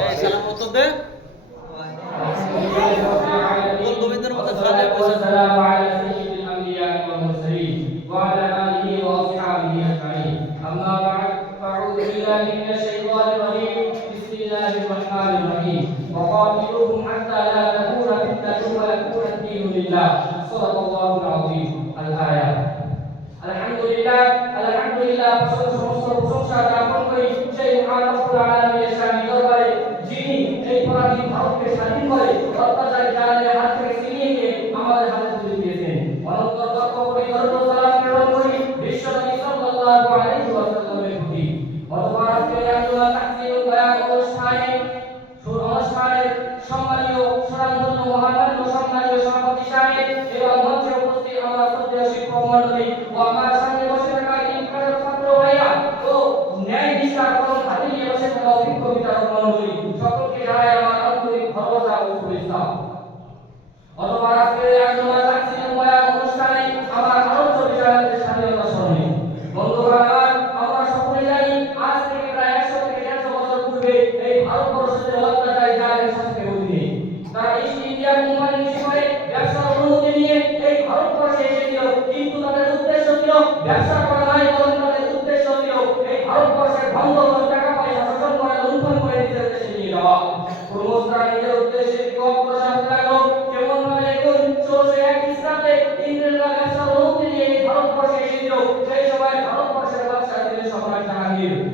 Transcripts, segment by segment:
এই সালাম উত্তর দে বল গোবিন্দের মতো খালে আসসালামু আলাইকুম الحمد لله الحمد لله করে অত্যাচারী জালেমের হাত থেকে ছিনিয়ে নিয়ে আমাদের হাতে তুলে দিয়েছেন। অনন্তর তক্ষ করে দরুদ সালাম প্রেরণ করি বিশ্ব নবী সাল্লাল্লাহু আলাইহি ওয়াসাল্লামের প্রতি। অথবা আজকের আলোচনা তাকসিরুল বয়ান অনুষ্ঠানে অনুষ্ঠানের সম্মানীয় সুরান্ধন্য মহামান্য সম্মানীয় সভাপতি সাহেব এবং মঞ্চে উপস্থিত আমার শ্রদ্ধেয় শিক্ষক মণ্ডলী ও আমার সামনে বসে থাকা ইনকার ছাত্র ভাইয়া ও ন্যায় নিষ্ঠা এবং হাতে নিয়ে বসে থাকা অভিজ্ঞ বিচারক মণ্ডলী অথবা আজকের আয়োজনা সাংস্কৃতিক ময়ান অনুষ্ঠানে আমার আলোচ্য বিষয় হচ্ছে স্বাধীনতা শ্রমিক বন্ধুরা আমরা সকলে জানি আজ থেকে প্রায় একশো থেকে দেড়শো বছর পূর্বে এই ভারতবর্ষ যে অত্যাচারী জালের শাসনের অধীনে তারা ইস্ট ইন্ডিয়া কোম্পানি হিসেবে ব্যবসার অনুমতি নিয়ে এই ভারতবর্ষে এসেছিল। কিন্তু তাদের উদ্দেশ্য ছিল ব্যবসা করা নয়, বরং তাদের উদ্দেশ্য ছিল এই ভারতবর্ষের ভঙ্গ টাকা পয়সা শোষণ করে, লুণ্ঠন করে নিজের দেশে নিয়ে যাওয়া। প্রমোদ তারা নিজের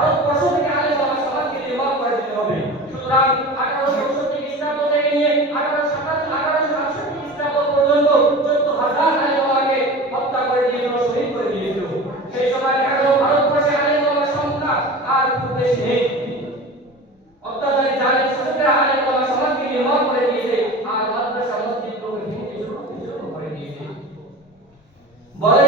ভারতবর্ষ থেকে আগে যাওয়া সবাইকে নির্মাণ করে দিতে হবে। সুতরাং আঠারোশো চৌষট্টি খ্রিস্টাব্দ থেকে নিয়ে আঠারো সাতাশ আঠারোশো আটষট্টি খ্রিস্টাব্দ পর্যন্ত চোদ্দ হাজার আগে হত্যা করে দিয়েছিল শহীদ করে দিয়েছিল। সেই সময় দেখা গেল ভারতবর্ষে আগে যাওয়ার সংখ্যা আর খুব বেশি নেই। অত্যাচারী জানে শাসকেরা আগে যাওয়া সমাজকে নির্মাণ করে দিয়েছে আর মাদ্রাসা মসজিদ কিছু কিছু করে দিয়েছে। বড়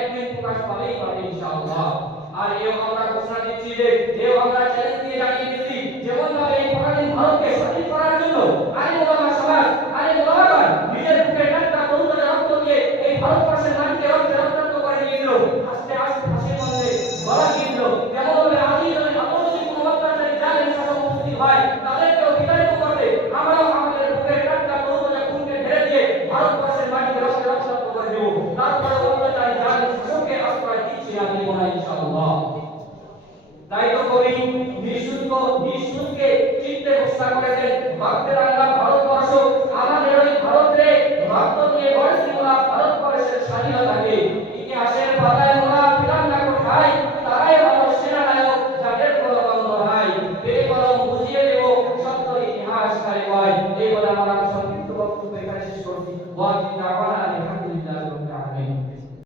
একদিন প্রকাশ পাবেই পাবে ইনশাআল্লাহ। আর এও আমরা ঘোষণা দিচ্ছি যে, এও আমরা চ্যালেঞ্জ দিয়ে জানিয়ে দিচ্ছি যেমন ভাবে এই পরাধীন ভারতকে সঠিক করার জন্য আইন নিঃশুল্ক নিঃশুল্কে চিত্তে ঘোষণা করেছেন ভক্তের আল্লাহ ভারতবর্ষ। আমাদের ওই ভারতে ভক্ত নিয়ে গড়ে তোলা ভারতবর্ষের স্বাধীনতা